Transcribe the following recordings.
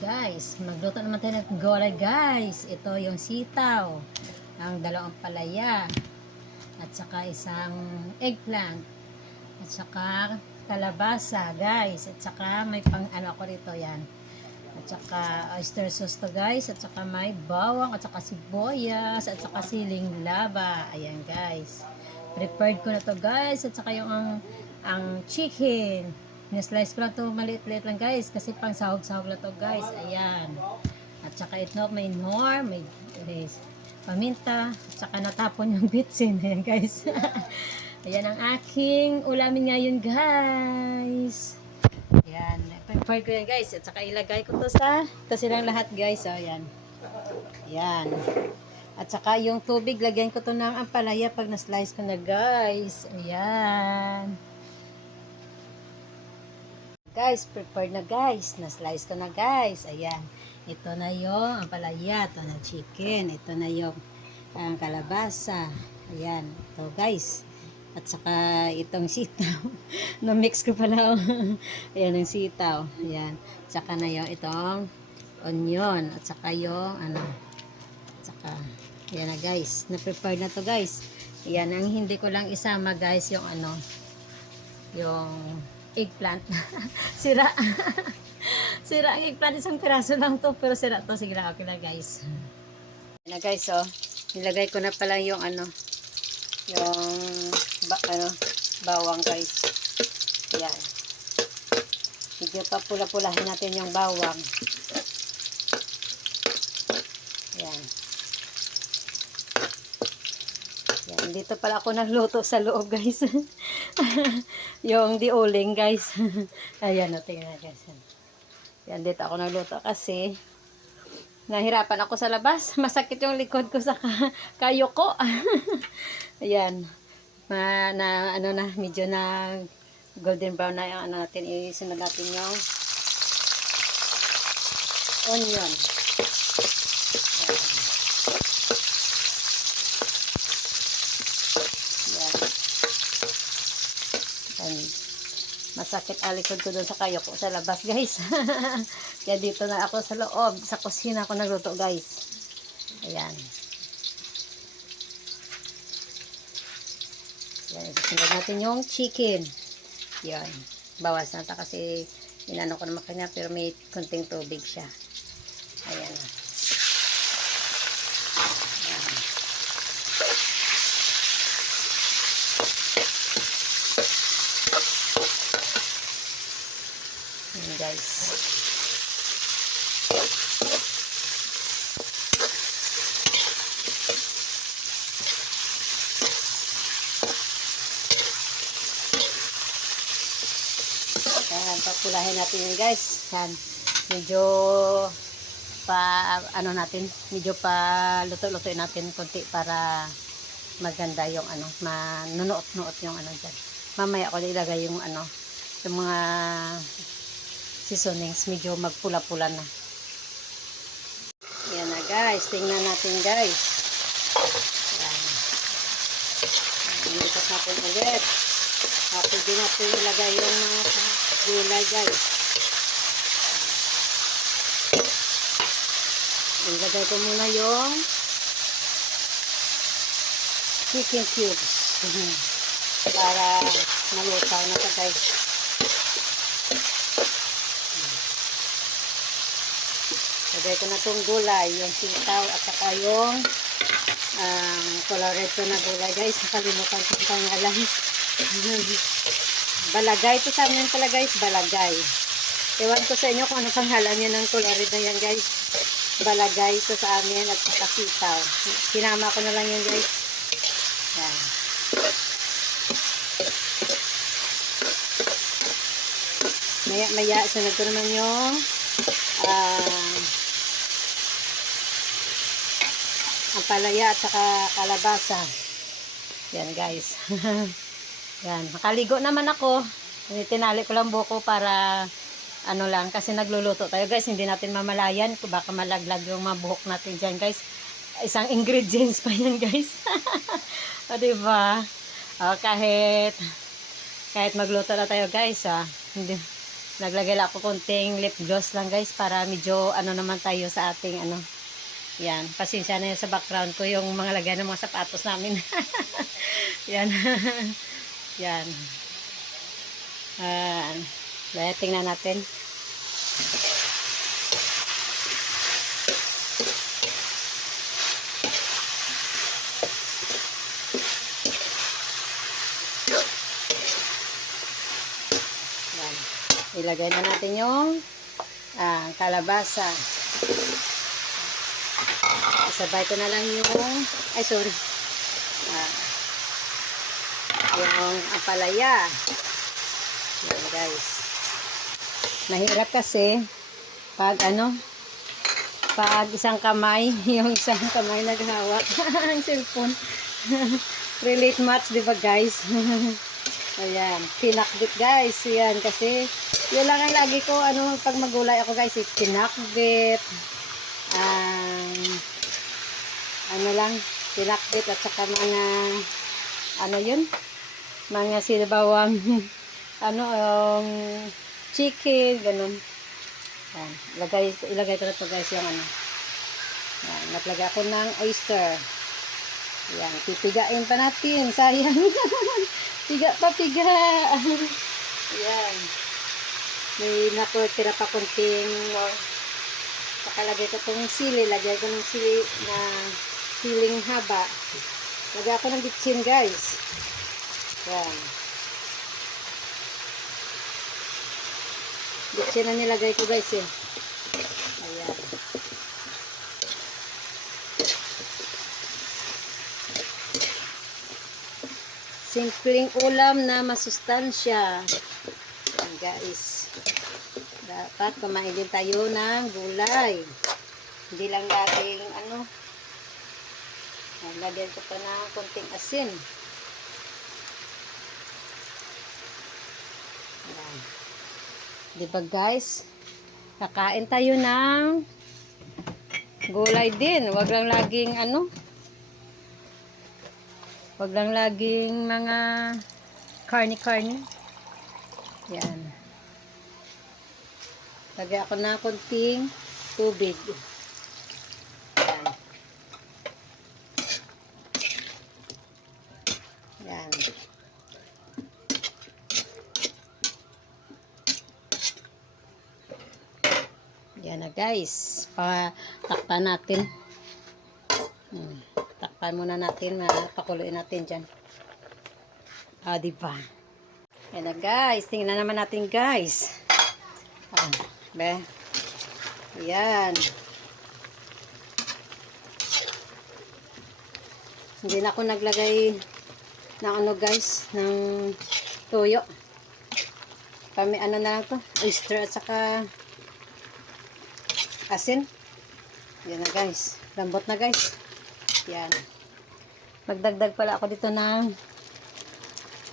Guys, magluto naman tayo ng gulay guys. Ito yung sitaw, ang dalawang palaya, at saka isang eggplant, at saka kalabasa guys, at saka may pang ano ako rito yan. At saka oyster sauce to guys, at saka may bawang, at saka sibuyas, at saka siling laba. Ayan guys. Prepared ko na to guys, at saka yung ang chicken. Ni-slice ko lang to maliit-liit lang guys kasi pang sahog-sahog lang to guys. Ayan. At saka ito may nor, may paminta, at saka natapon yung bitsin. Ayan guys. Ayan ang aking ulamin ngayon guys. Ayan. Prepare ko yan guys. At saka ilagay ko to sa ito silang lahat guys. So ayan. Ayan. At saka yung tubig, lagyan ko to ng ampalaya pag na-slice ko na guys. Ayan. Guys, prepared na guys. Na-slice ko na guys. Ayan. Ito na yung ampalaya. Ito na chicken. Ito na yung kalabasa. Ayan. Ito guys. At saka itong sitaw. No-mix ko pala. Ayan ang sitaw. Ayan. At saka na yung itong onion. At saka yung at saka ayan na guys. Na-prepare na to guys. Ayan. Ang hindi ko lang isama guys yung yung eggplant. Sira. Sira ang eggplant. Isang piraso lang to. Pero sira to. Sige lang. Okay lang guys. Ayan na guys. Oh. Nilagay ko na pala yung yung bawang guys. Ayan. Medyo pa pula-pulahin natin yung bawang. Ayan. Ayan. Dito pala ako nagluto sa loob guys. Yung diuling guys. Ayan o, tingnan guys. Ayan, dito ako nagluto kasi nahirapan ako sa labas. Masakit yung likod ko sa kayo ko. Ayan. Medyo na golden brown na yung natin. Isunod natin yung onion. Ayan. Ayan. Masakit ang likod ko dun sa kayo ko sa labas guys. Kaya dito na ako sa loob. Sa kusina ako nagluto guys. Ayan. Yan, isunod natin yung chicken. Yan. Bawas natin kasi inano ko naman kanya pero may kunting tubig siya. Ayan. Ayan. Ayan guys. Ayan, papulahin natin yun guys. Yan. Medyo medyo pa luto-lutoy natin konti para maganda yung manunuot-nuot yung dyan. Mamaya ko ilagay yung yung mga seasonings, medyo magpula-pula na. Yan na guys, tingnan natin guys. Yan. Ilipat natin ulit. Pwede natin ilagay yung mga gulay guys. Ilagay ko muna yung chicken cubes. Para malutaw na ito guys. Ilagay ko na itong gulay. Yung sitaw at saka yung coloredo na gulay guys. Nakalimutan ko ang pangalan. Balagay. Ito sa amin pala guys. Balagay. Ewan ko sa inyo kung ano pangalan niya ng coloredo na yan guys. Balagay ito sa amin at saka sitaw. Sinama ko na lang yun guys. Yan. Maya sunod ko naman yung ampalaya at saka kalabasa. Yan guys. Yan. Makaligo naman ako. Tinali ko lang buko para lang kasi nagluluto tayo guys. Hindi natin mamalayan. Baka malaglag yung mga buhok natin dyan guys. Isang ingredients pa yan guys. O diba? Kahit magluto na tayo guys hindi Naglagay lang ako konting lip gloss lang guys para medyo ano naman tayo sa ating ano. Yan, pasensya na yun sa background ko yung mga lagay ng mga sapatos namin. Yan. Yan. Dahil tingnan natin. Yan. Ilagay na natin yung kalabasa. Isabay ko na lang yung yung ampalaya. Yan guys. Mahirap kasi pag isang kamay, yung isang kamay naghawak ang cellphone. Relate much, di ba guys? Ayan, pinakbit guys. Yan kasi yun lang ang lagi ko pag magulay ako guys, pinakbit. Pinakbit at saka mga sinabawang chicken, ganun. Yan, ilagay ko na to guys yung yan, naglagay ako ng oyster. Yan, pipigain pa natin, sayang. Piga. Yan, may tira pa konting pakalagay ko itong sili, lagay ko ng sili na siling haba. Lagay ako ng bitsin guys. Yan. Bitsin na nilagay ko guys eh. Ayan. Simpleng ulam na masustansya. Yan guys. Dapat kumain din tayo ng gulay. Hindi lang laging lagyan ko pa ng konting asin. Ayan. Diba guys? Kakain tayo ng gulay din. Wag lang laging wag lang laging mga karni-karni. Yan. Lagyan ako ng konting tubig. Yan. Yan. Yan na guys. Takpan natin. Takpan muna natin. Pakuluin natin dyan. Diba? Yan na guys. Tingnan naman natin guys. Ayan. Hindi na ako naglagay ng guys, ng toyo. Kami na lang to, oyster at saka asin. Yan na guys. Lambot na guys. Yan. Magdagdag pala ako dito ng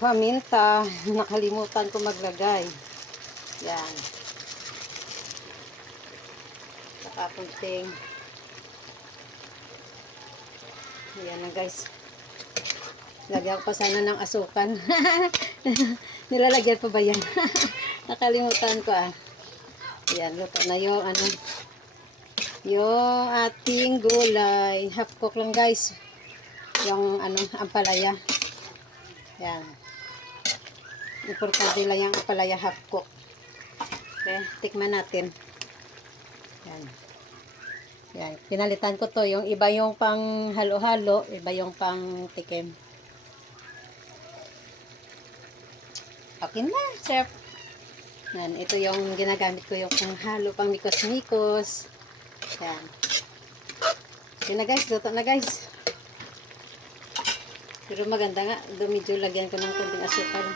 paminta. Nakalimutan ko maglagay. Yan. Saka kunting. Yan na guys. Lagyan ko pa sana ng asukan. Nilalagyan pa ba yan? Nakalimutan ko Yan, luto na yung yung ating gulay. Half cook lang guys. Yung ampalaya. Yan. Importante lang yung ampalaya half cook. Okay, tikman natin. Yan. Yan, pinalitan ko to. Yung iba yung pang halo-halo, iba yung pang tikim. Okay na, chef. Yan, ito yung ginagamit ko yung pang halo, pang mikos-mikos. Yan. Okay na guys, luto na guys. Pero maganda nga, medyo lagyan ko ng konting asukal.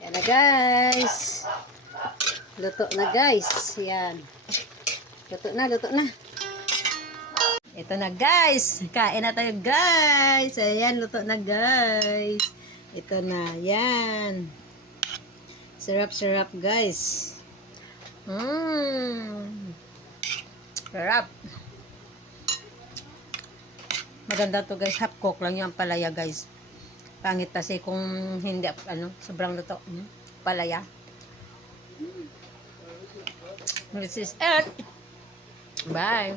Yan na guys. Luto na guys. Yan. Luto na, luto na. Ito na guys. Kain na tayo guys. Ayan, luto na guys. Ito na. Yan. Sarap-sarap guys. Sarap. Maganda to guys. Half cook lang yung palaya guys. Pangit kasi kung hindi sobrang luto. Palaya. This is it. Bye.